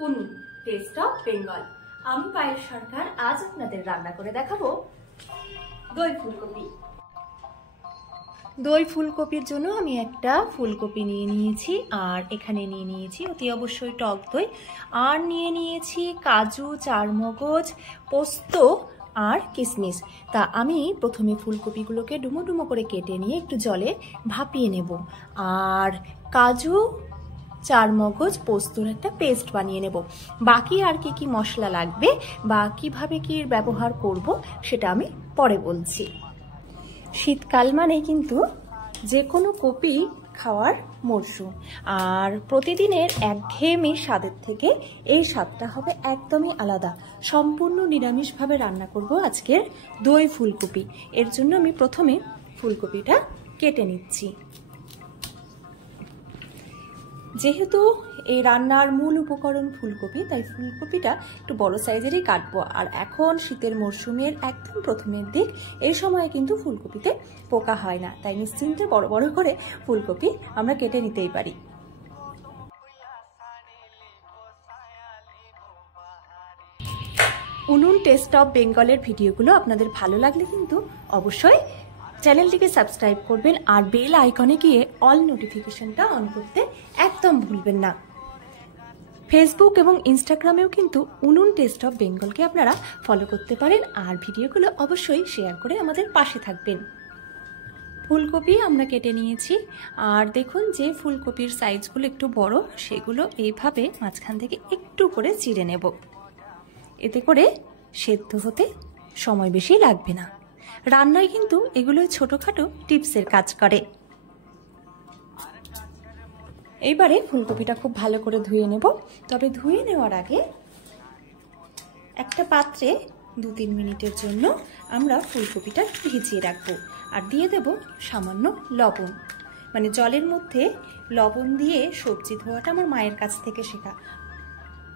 কুনু test of Bengal. আমি পায়েল সরকার আজ আপনাদের রান্না করে দেখাবো দই ফুলকপি। দই ফুলকপির জন্য আমি একটা ফুলকপি নিয়ে নিয়েছি, আর এখানে নিয়ে নিয়েছি অতি অবশ্যই টক দই, আর নিয়ে নিয়েছি কাজু, চারমগজ, পোস্ত আর কিশমিশ। তা আমি প্রথমে ফুলকপিগুলোকে ডুমো ডুমো করে কেটে নিয়ে একটু জলে ভাপিয়ে নেব, আর কাজু, চারমগজ, পোস্তর একটা পেস্ট বানিয়ে নেব। বাকি আর কি কি মশলা লাগবে বা কিভাবে কি ব্যবহার করব সেটা আমি পরে বলছি। শীতকাল মানে কিন্তু যে কোনো কপি খাওয়ার মরশুম, আর প্রতিদিনের একঘেয়েমি স্বাদের থেকে এই স্বাদটা হবে একদমই আলাদা। সম্পূর্ণ নিরামিষভাবে রান্না করব আজকের দই ফুলকপি। এর জন্য আমি প্রথমে ফুলকপিটা কেটে নিচ্ছি। যেহেতু এই রান্নার মূল উপকরণ ফুলকপি, তাই ফুলকপিটা একটু বড় সাইজেরই কাটবো। আর এখন শীতের মরশুমের একদম প্রথমের দিক, এই সময়ে কিন্তু ফুলকপিতে পোকা হয় না, তাই নিশ্চিন্তে বড় বড় করে ফুলকপি আমরা কেটে নিতেই পারি। উনুন টেস্ট অফ বেঙ্গলের ভিডিওগুলো আপনাদের ভালো লাগলে কিন্তু অবশ্যই চ্যানেলটিকে সাবস্ক্রাইব করবেন, আর বেল আইকনে গিয়ে অল নোটিফিকেশনটা অন করতে একদম ভুলবেন না। ফেসবুক এবং ইনস্টাগ্রামেও কিন্তু উনুন টেস্ট অফ বেঙ্গলকে আপনারা ফলো করতে পারেন, আর ভিডিওগুলো অবশ্যই শেয়ার করে আমাদের পাশে থাকবেন। ফুলকপি আমরা কেটে নিয়েছি, আর দেখুন যে ফুলকপির সাইজগুলো একটু বড় সেগুলো এইভাবে মাঝখান থেকে একটু করে চিড়ে নেব। এতে করে সেদ্ধ হতে সময় বেশি লাগবে না। রান্নায় কিন্তু এগুলো ছোটখাটো টিপসের কাজ করে। এইবারে ফুলকপিটা খুব ভালো করে ধুয়ে নেব। তবে ধুয়ে নেওয়ার আগে একটা পাত্রে 2-3 মিনিটের জন্য আমরা ফুলকপিটা ভিজিয়ে রাখবো, আর দিয়ে দেব সামান্য লবণ। মানে জলের মধ্যে লবণ দিয়ে সবজি ধোয়াটা আমার মায়ের কাছ থেকে শেখা।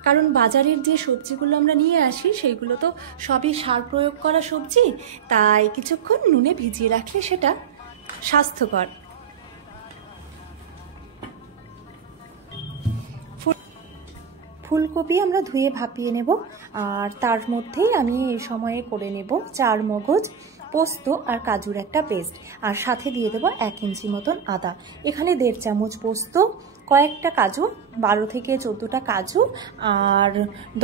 কারণ বাজারের যে সবজিগুলো আমরা নিয়ে আসি সেইগুলো তো সবই সার প্রয়োগ করা সবজি, তাই কিছুক্ষণ নুনে ভিজিয়ে রাখলে সেটা স্বাস্থ্যকর। ফুলকপি আমরা ধুয়ে ভাপিয়ে নেব, আর তার মধ্যেই আমি এই সময়ে করে নেব চারমগজ, পোস্ত আর কাজুর একটা পেস্ট, আর সাথে দিয়ে দেব 1 ইঞ্চি মতন আদা। এখানে 1.5 চামচ পোস্ত, কয়েকটা কাজু, 12 থেকে 14টা কাজু, আর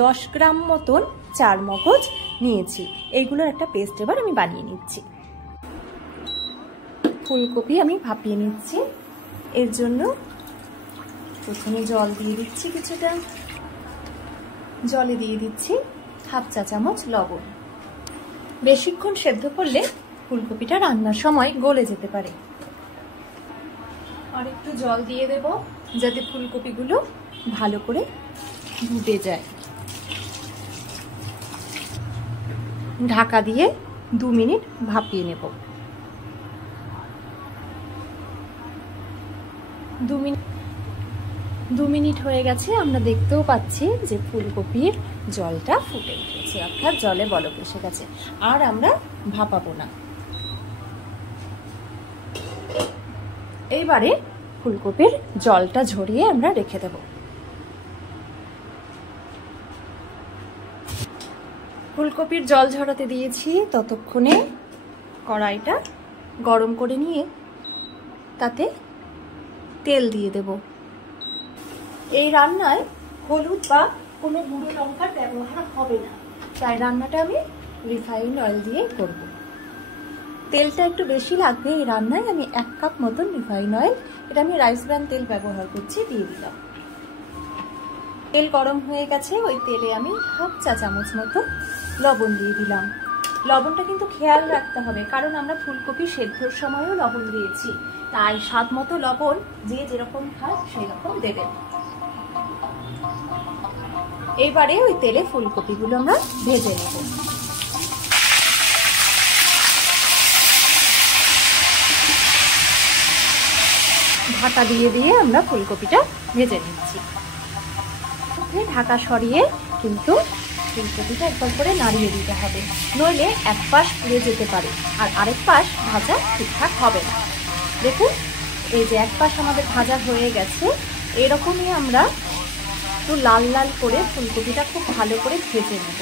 10 গ্রাম মতন চারমগজ নিয়েছি। এইগুলোর একটা পেস্ট এবার আমি বানিয়ে নিচ্ছি। ফুলকপি আমি ভাপিয়ে নিচ্ছি। এর জন্য প্রথমে জল দিয়ে দিচ্ছি, কিছুটা জলে দিয়ে দিচ্ছি হাফ চা চামচ লবণ। বেশিক্ষণ সেদ্ধ করলে ফুলকপিটা রান্নার সময় গলে যেতে পারে। আর একটু জল দিয়ে দেব যাতে ফুলকপিগুলো ভালো করে ডুবে যায়। ঢাকা দিয়ে 2 মিনিট ভাপিয়ে নেব। 2 মিনিট হয়ে গেছে। আমরা দেখতেও পাচ্ছি যে ফুলকপির জলটা ফুটে উঠেছে, অর্থাৎ জলে বলক এসে গেছে। আর আমরা ভাপাবো না। এইবারে ফুলকপির জলটা ঝরিয়ে আমরা রেখে দেব। ফুলকপির জল ঝরাতে দিয়েছি, ততক্ষণে কড়াইটা গরম করে নিয়ে তাতে তেল দিয়ে দেব। এই রান্নায় হলুদ বা কোনো গুঁড়ো লঙ্কার ব্যবহার হবে না, তাই রান্নাটা আমি রিফাইন্ড অয়েল দিয়ে করব। তেলটা একটু বেশি লাগবে এই রান্নায়। আমি 1 কাপ মতন রিফাইন্ড অয়েল, এটা আমি রাইস ব্র্যান তেল ব্যবহার করছি, দিয়ে দিলাম। তেল গরম হয়ে গেছে, ওই তেলে আমি হাফ চা চামচ মতো লবণ দিয়ে দিলাম। লবণটা কিন্তু খেয়াল রাখতে হবে, কারণ আমরা ফুলকপি সেদ্ধর সময়ও লবণ দিয়েছি, তাই স্বাদ মতো লবণ যে যেরকম খায় সেই রকম দেবেন। এইবারে ওই তেলে ফুলকপিগুলো আমরা ভেজে নেব। ঢাকা দিয়ে দিয়ে আমরা ফুলকপিটা ভেজে নিচ্ছি। ঢাকা সরিয়ে কিন্তু ফুলকপিটা একবার করে নাড়িয়ে দিতে হবে, নইলে এক পাশ পুড়ে যেতে পারে আর আরেক পাশ ভাজা ঠিকঠাক হবে না। দেখুন এই যে এক পাশ আমাদের ভাজা হয়ে গেছে, এরকমই আমরা একটু লাল লাল করে ফুলকপিটা খুব ভালো করে ভেজে নেব।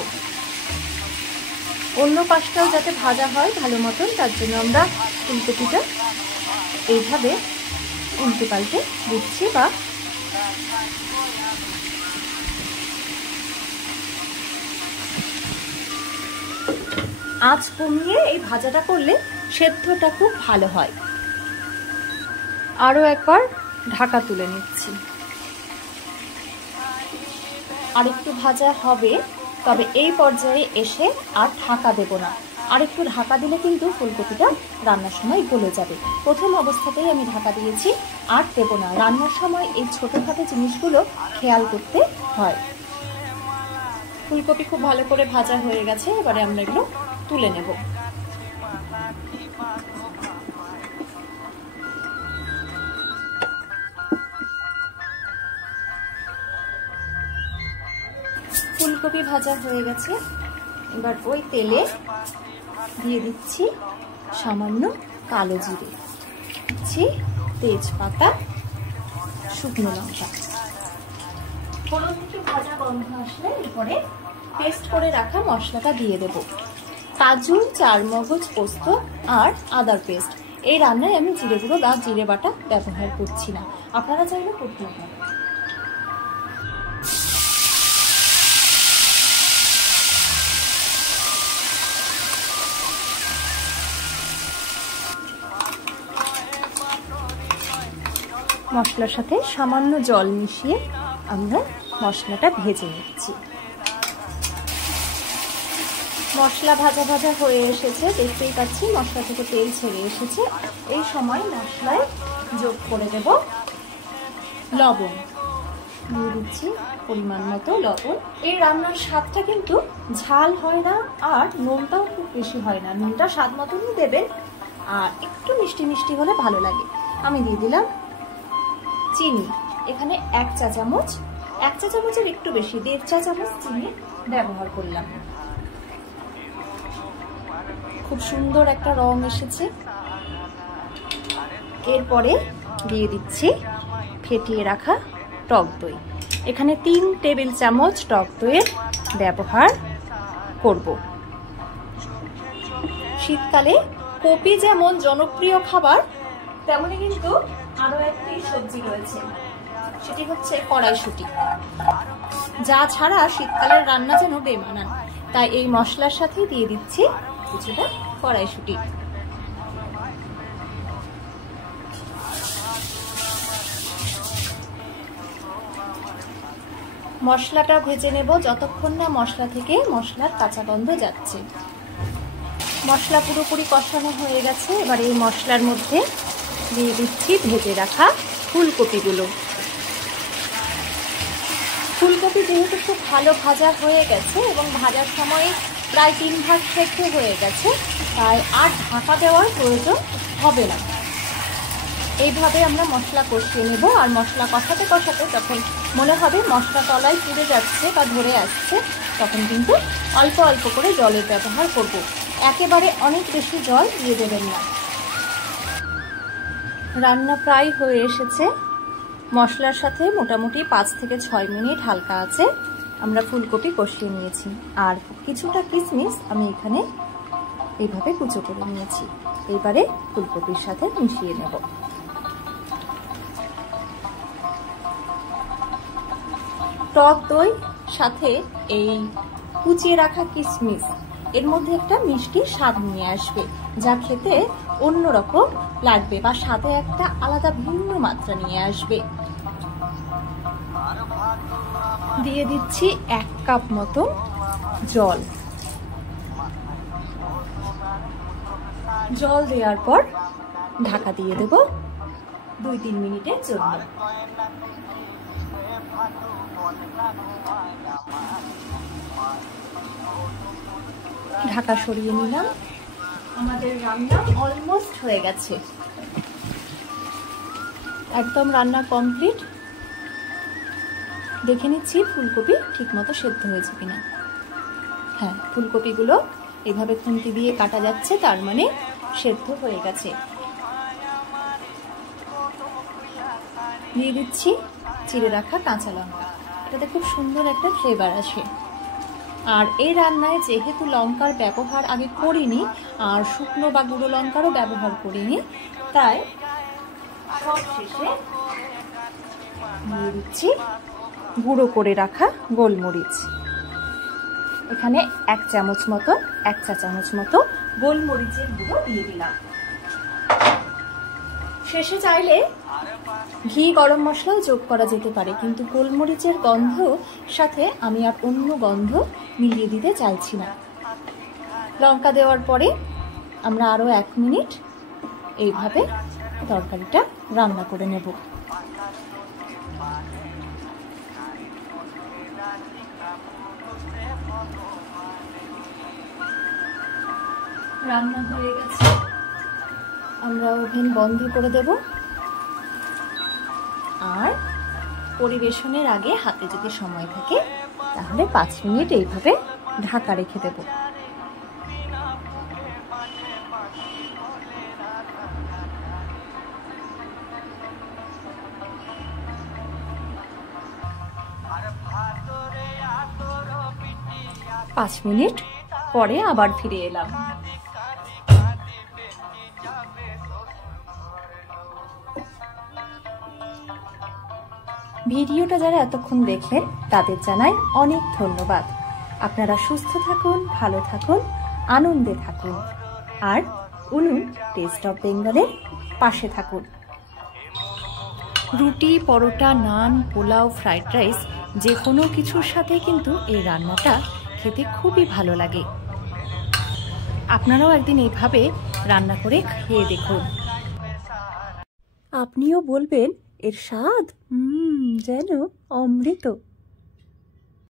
অন্য পাশটাও যাতে ভাজা হয় ভালো মতন, তার জন্য আমরা ফুলকপিটা এইভাবে উল্টে পাল্টে দিচ্ছি। বা আঁচ কমিয়ে এই ভাজাটা করলে সেদ্ধটা খুব ভালো হয়। আরও একবার ঢাকা তুলে নিচ্ছি। আরেকটু ভাজা হবে, তবে এই পর্যায়ে এসে আর ঢাকা দেব না। আরেকটু ঢাকা দিলে কিন্তু ফুলকপিটা রান্নার সময় গলে যাবে। প্রথম অবস্থাতেই আমি ঢাকা দিয়েছি, আর দেব না। রান্নার সময় এই ছোটোখাটো জিনিসগুলো খেয়াল করতে হয়। ফুলকপি খুব ভালো করে ভাজা হয়ে গেছে, এবারে আমরা এগুলো তুলে নেব। ফুলকপি ভাজা হয়ে গেছে, এবার ওই তেলে দিয়ে দিচ্ছি সামান্য কালো জিরে, দিচ্ছি তেজপাতা, শুকনো লঙ্কা। ফোড়ন থেকে ভাজা গন্ধ আসলে এরপরে পেস্ট করে রাখা মশলাটা দিয়ে দেব। কাজু, চারমগজ, পোস্ত আর আদার পেস্ট। এই রান্নায় আমি জিরে গুঁড়ো বা জিরে বাটা ব্যবহার করছি না, আপনারা চাইলে করতে পারেন। মশলার সাথে সামান্য জল মিশিয়ে আমরা মশলাটা ভেজে নিচ্ছি। মশলা ভাজা ভাজা হয়ে এসেছে, দেখতেই পাচ্ছি মশলা থেকে তেল ছেড়ে এসেছে। এই সময় মশলায় যোগ করে দেব লবণ, দিয়ে দিচ্ছি পরিমাণ মতো লবণ। এই রান্নার স্বাদটা কিন্তু ঝাল হয় না, আর নুনটাও খুব বেশি হয় না। নুনটা স্বাদ মতনই দেবেন, আর একটু মিষ্টি মিষ্টি হলে ভালো লাগে। আমি দিয়ে দিলাম চিনি, এখানে 1 চা চামচ, 1 চা চামচের একটু বেশি, 1.5 চা চামচ চিনি ব্যবহার করলাম। খুব সুন্দর একটা রং এসেছে। এরপরে দিয়ে দিচ্ছি ফেটিয়ে রাখা টক দই। এখানে 3 টেবিল চামচ টক দইয়ের ব্যবহার করব। শীতকালে কপি যেমন জনপ্রিয় খাবার, তেমনি কিন্তু আরো একটি সবজি রয়েছে, সেটি হচ্ছে কড়াইশুঁটি, যা ছাড়া শীতকালের রান্না যেন বেমানান। তাই এই মশলার সাথে দিয়ে দিচ্ছি কিছুটা কড়াইশুঁটি। মশলাটা ভেজে নেব যতক্ষণ না মশলা থেকে মশলার কাঁচা গন্ধ যাচ্ছে। মশলা পুরোপুরি কষানো হয়ে গেছে, এবার এই মশলার মধ্যে দিয়ে দিচ্ছি ভেজে রাখা ফুলকপিগুলো। ফুলকপি যেহেতু খুব ভালো ভাজা হয়ে গেছে এবং ভাজার সময় প্রায় 3 ভাগ সেদ্ধ হয়ে গেছে, তাই আর ঢাকা দেওয়ার প্রয়োজন হবে না। এইভাবে আমরা মশলা কষিয়ে নেব। আর মশলা কষাতে কষাতে যখন মনে হবে মশলা তলায় পুড়ে যাচ্ছে বা ধরে আসছে, তখন কিন্তু অল্প অল্প করে জলের ব্যবহার করব। একেবারে অনেক বেশি জল দিয়ে দেবেন না। রান্না প্রায় হয়ে এসেছে। মশলার সাথে মোটামুটি 5 থেকে 6 মিনিট হালকা আছে আমরা ফুলকপি কষিয়ে নিয়েছি। আর কিছুটা কিশমিশ আমি এখানে এইভাবে কুচো করে নিয়েছি। এবারে ফুলকপির সাথে মিশিয়ে নেব। টক দই সাথে এই কুচিয়ে রাখা কিশমিশ এর মধ্যে একটা মিষ্টি স্বাদ নিয়ে আসবে, যা খেতে অন্যরকম লাগবে বা স্বাদে একটা আলাদা ভিন্ন মাত্রা নিয়ে আসবে। দিয়ে দিচ্ছি 1 কাপ মতো জল। জল দেওয়ার পর ঢাকা দিয়ে দেব 2-3 মিনিটের জন্য। ঢাকা সরিয়ে নিলাম। আমাদের রান্না অলমোস্ট হয়ে গেছে, একদম রান্না কমপ্লিট। দেখে নিচ্ছি ফুলকপি ঠিকমতো সেদ্ধ হয়েছে কিনা। হ্যাঁ, ফুলকপিগুলো এভাবে খুন্তি দিয়ে কাটা যাচ্ছে, তার মানে সেদ্ধ হয়ে গেছে। দিয়ে দিচ্ছি চিড়ে রাখা কাঁচা লঙ্কা। এটাতে খুব সুন্দর একটা ফ্লেভার আসে। আর এই রান্নায় যেহেতু লঙ্কার ব্যবহার আগে করিনি আর শুকনো বা গুঁড়ো লঙ্কারও ব্যবহার করিনি, তাই সব শেষে দিয়ে দিচ্ছি গুঁড়ো করে রাখা গোলমরিচ। এখানে 1 চামচ মতো, 1 চা চামচ মতো গোলমরিচের গুঁড়ো দিয়ে দিলাম। শেষে চাইলে ঘি গরম মশলাও যোগ করা যেতে পারে, কিন্তু গোলমরিচের গন্ধ সাথে আমি আর অন্য গন্ধ মিলিয়ে দিতে চাইছি না। লঙ্কা দেওয়ার পরে আমরা আরও 1 মিনিট এইভাবে তরকারিটা রান্না করে নেব। রান্না হয়ে গেছে, আমরা ওভেন বন্ধ করে দেব। আর পরিবেশনের আগে হাতে যদি সময় থাকে তাহলে 5 মিনিট এইভাবে ঢাকা রেখে দেব। পাঁচ মিনিট পরে আবার ফিরে এলাম। ভিডিওটা যারা এতক্ষণ দেখলেন তাদের জানাই অনেক ধন্যবাদ। আপনারা সুস্থ থাকুন, ভালো থাকুন, আনন্দে থাকুন, আর উনুন টেস্ট অফ বেঙ্গলের পাশে থাকুন। রুটি, পরোটা, নান, পোলাও, ফ্রাইড রাইস যে কোনো কিছুর সাথে কিন্তু এই রান্নাটা খেতে খুবই ভালো লাগে। আপনারাও একদিন এইভাবে রান্না করে খেয়ে দেখুন। আপনিও বলবেন এর স্বাদ যেন অমৃত।